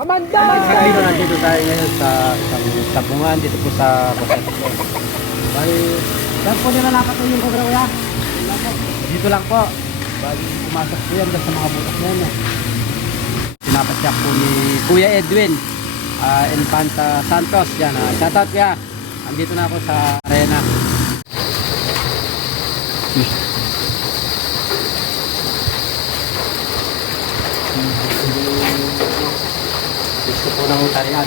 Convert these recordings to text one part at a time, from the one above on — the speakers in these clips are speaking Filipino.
Amanda! Mga idol, nandito tayo ngayon sa isang sabungan dito po sa Concepcion. Bali, saan po nila nakatay yung Cobra Kuya? Dito lang po. Bali, pumasok po yan dahil sa mga butas na yan. Pinapatyak po ni Kuya Edwin Infanta Santos. Yan, shoutout Kuya. Andito na ako sa arena. Gusto po ng tarihan.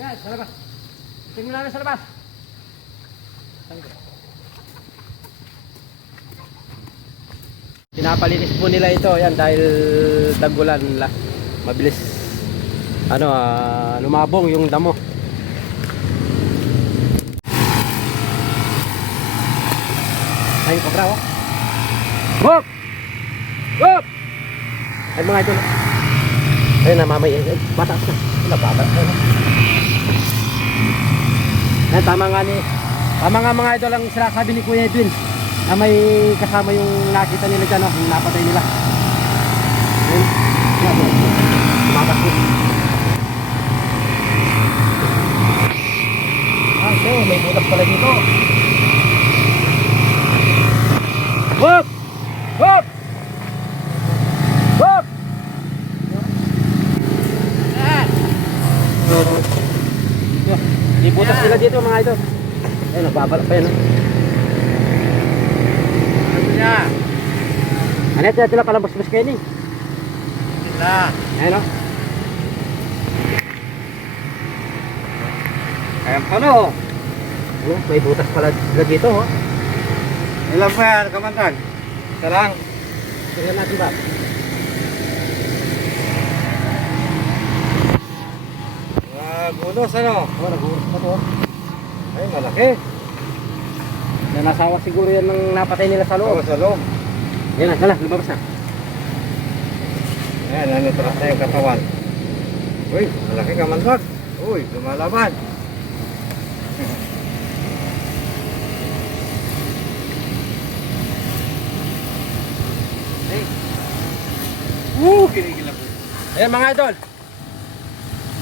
Yan, sa labas. Tingnan namin sa labas. Pinapalinis po nila ito. Yan, dahil tagulan. Mabilis lumabong yung damo. Ayun, Cobra, oh. Hop! Hop! Ay, mga idol. Ayun na, mamay. Mataas na. Nababat na. Ayun, tama nga mga idol ang sinasabi ni Kuya Edwin na may kasama yung nakita nila dyan, yung napatay nila. Ayun. Tumakas po. So, may butas pala dito. Hop! Hop! Hop! Ibutas sila dito mga idol. Ayun, nagbabalak pa yan. Ano niya? Ano ito sila palang bus-bus kayo ni? Sila. Ayun o. Ayan pala o. May butas pala sila dito o. Ilan pa yan, kamantan? Isa lang. Tingnan natin ba? Nagulos ano? Oo, nagulos pa to. Ay, malaki. Nasawa siguro yan ng napatay nila sa loob. Oo, sa loob. Yan na, hala, lumabas na. Ayan, nanitras na yung katawan. Uy, malaki kamantan. Uy, lumalaban. Kinigil ako. Ayan mga idol.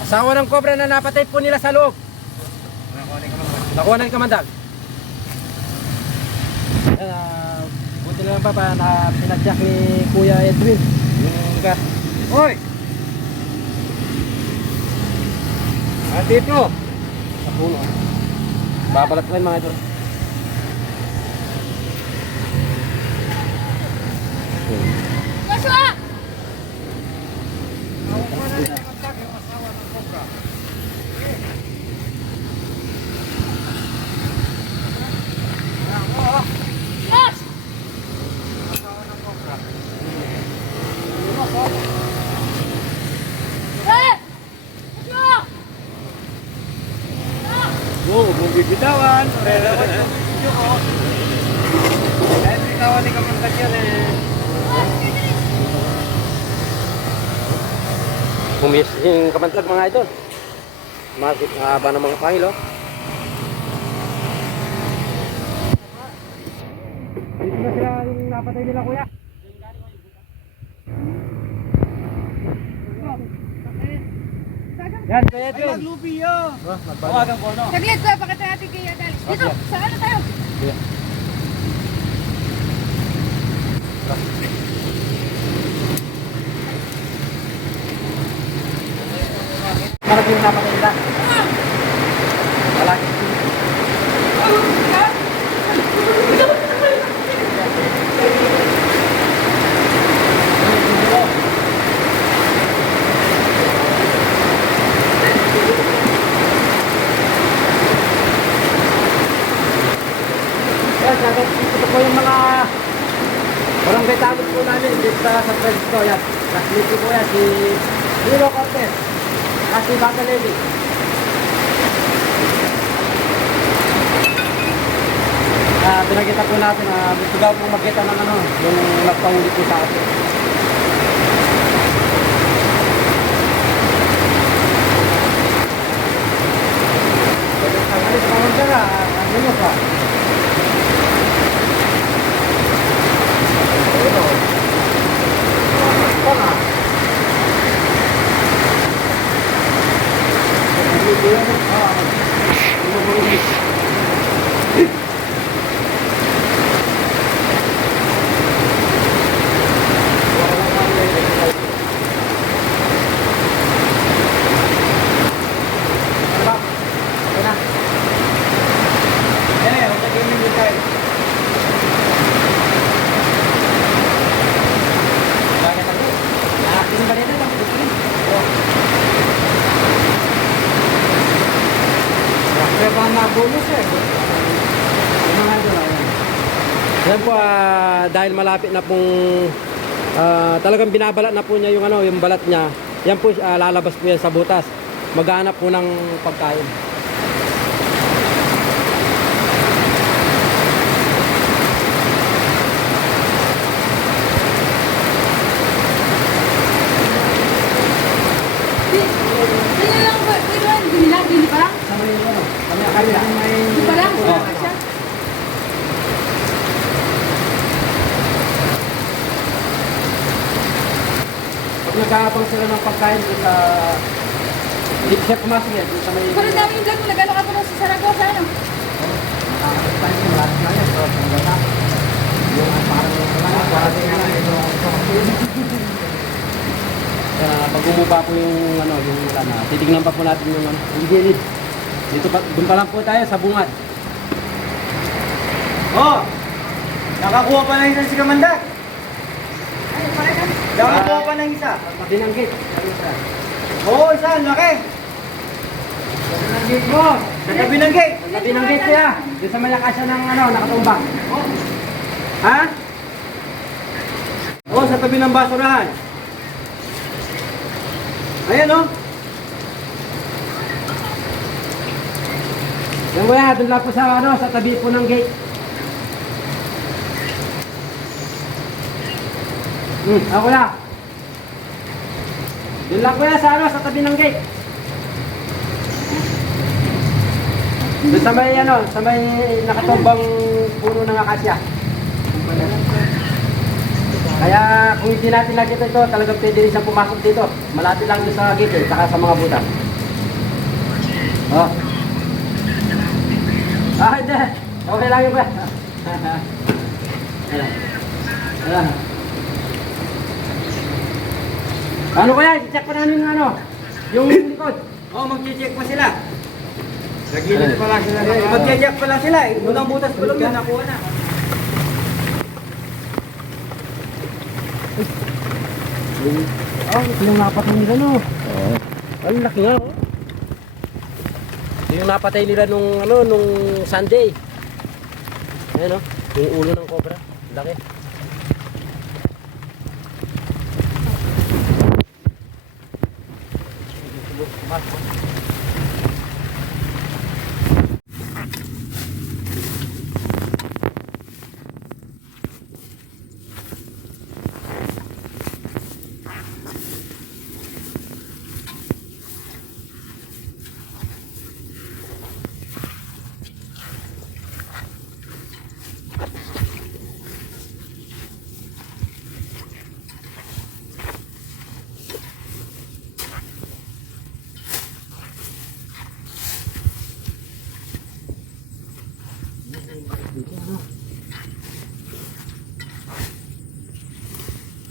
Asawa ng Cobra na napatay po nila sa loob. Nakuha na yung kamandag. Buti na lang pa na pinadyak ni Kuya Edwin. Yung gas. Hoy! Dito. Sa puno. Babalat ko yun mga idol. Kaswa! Yes! Oo, huwag bibitawan. Kahit bitawan ni kamantan yan eh. Pumis yung kamantag mga idol. Magit ang haba ng mga pangil oh. Dito na sila yung napatay nila kuya. Yan, kaya yun. Naglubi yun. Tawagan ko no. Saglit ko, pakita natin kay Adalis. Dito, saan na tayo? Parang yung napatay nila. Malaki. Ito po yung mga barangay tawag po namin dito sa Francisco. Yan. Naslito po yan si Hero Cortez at si Bata Levy. Pinakita po natin na gusto daw po magkita ng yung nagpahuli po sa atin. Alis pa man ka, ano mo pa? pa nabunot eh. Yung mga idol, ayan. Yan po, dahil malapit na pong talagang binabalat na po niya yung ano, yung balat niya. Yan po, lalabas po yan sa butas. Maghanap po ng pagkain. Ganyan lang ba? Ito lang, gini pa lang? Sa may ano, sa may kanila. Di pa lang? Oo. Siya? Pag nag-aabang sila ng pagkain doon sa... Hindi siya pumasok yan, doon sa may... Parang dami yung vlog mo, nag-ano ka pa lang sa Saragossa, ano? Nakakaspan yung lahat na yan, so sa mga yung parang din na ito. Pag bumaba po yung ano, yung lana, titignan pa po natin yung ano, yung gilid. Dito pa, doon pa lang po tayo sa bungad. Oh! Nakakuha pa ng isa si Kamandag. Ay, parang dami. Nakakuha pa ng isa. Pati ng gate. Ano siya? Oo, isa, ang laki. Pati ng gate mo! Sa tabi ng gate. Pati ng gate kaya. Doon sa malakasya ng ano, nakatumbang. Ha? Oo, sa tabi ng basurahan. Ayan oh. Yan kuya, doon lang po sa ano, sa tabi po ng gate. Ako kuya. Doon lang kuya sa ano, sa tabi ng gate. Doon sa may ano, sa may nakatumbang puno ng akasya. Kaya kung hindi natin nakita ito, talagang pwede rin siyang pumasok dito. Malapit lang doon sa gate, saka sa mga butas. Oh. Hindi. Okay lang yun ba? Ayan. Ano kaya? I-check pa namin yung ano? Yung likod. Oo, mag-check pa sila. Nagilid pa lang sila. Mag-check pa lang sila. Unang butas pa lang yun, nakuha na. Ito yung napatay nila no. Oo. Ang laki nga oh. Ito yung napatay nila nung ano, nung Sunday. Ayan oh, yung ulo ng cobra. Laki.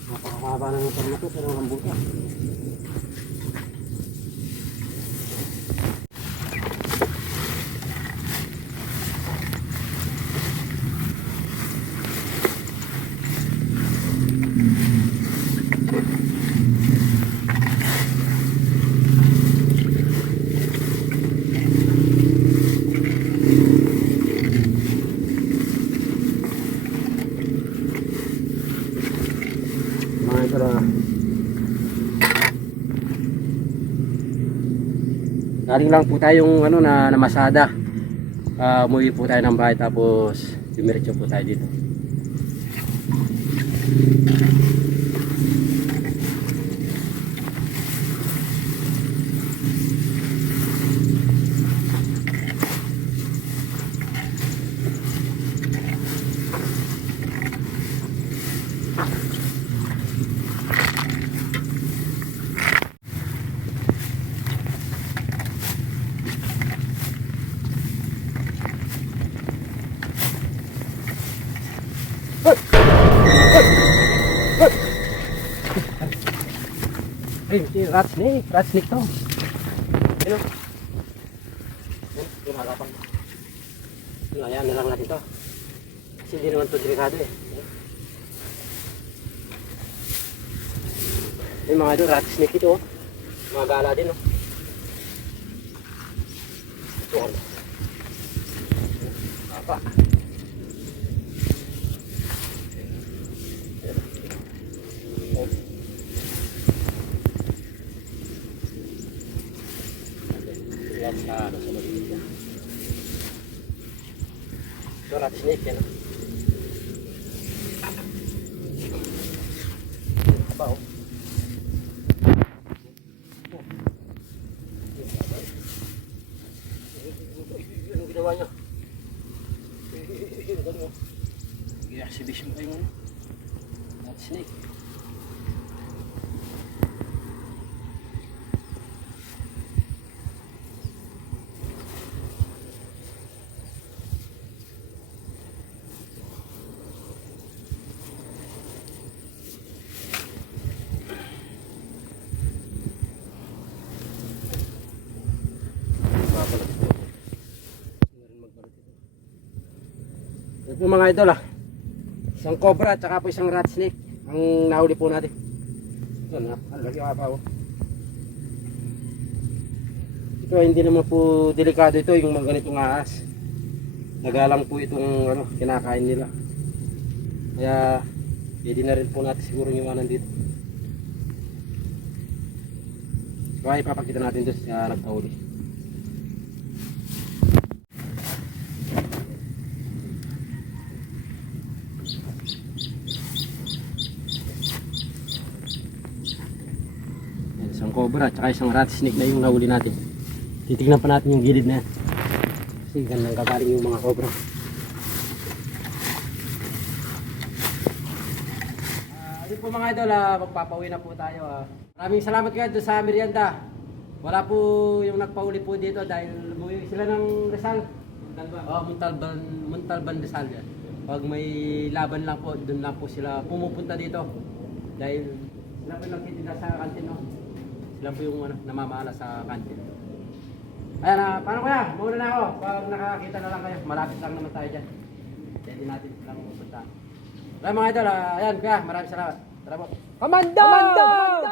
Napakahaba na ng formato pero ang buta. Mga ito na. Galing lang po tayong ano na namasada. Umuwi po tayo ng bahay tapos dumiretso po tayo dito. Ay, rat snake to. Ano? Yung harapan. Ayan na lang natin to. Kasi hindi naman to delikado eh. Yung mga doon, rat snake ito oh. Mga gala din oh. Ito ano. Ito natin snake yan. Aba oh. Anong ginawa niya? I-exhibition kayo muna. Not snake. Ito po mga idol isang cobra at saka po isang rat snake ang nahuli po natin. Ito na, ang laki pa oh. Ito hindi naman po delikado ito yung mga ganitong ahas. Nagalang po itong kinakain nila. Kaya pwede na rin po natin siguro yung iwanan dito. Kaya ipapakita natin doon sa nagpahuli. Isang cobra at saka isang rat snake na yung nahuli natin. Titignan pa natin yung gilid na yan. Kasi gandang kagaling yung mga cobra. Ayun po mga idol, magpapauwi na po tayo. Maraming salamat kayo doon sa merienda. Wala po yung nagpahuli po dito dahil umuwi sila ng Rizal. Montalban Rizal yan. Pag may laban lang po, doon lang po sila pumupunta dito. Dahil sila po nagtitinda sa kantin, no? Sila po yung namamahala sa kantin. Ayan, paano kuya? Mauna na ako. Pag nakakita na lang kayo, malapit lang naman tayo dyan. Pwede natin silang pupunta. Ayan mga idol, ayan kuya, maraming salamat. Tara po. Komando!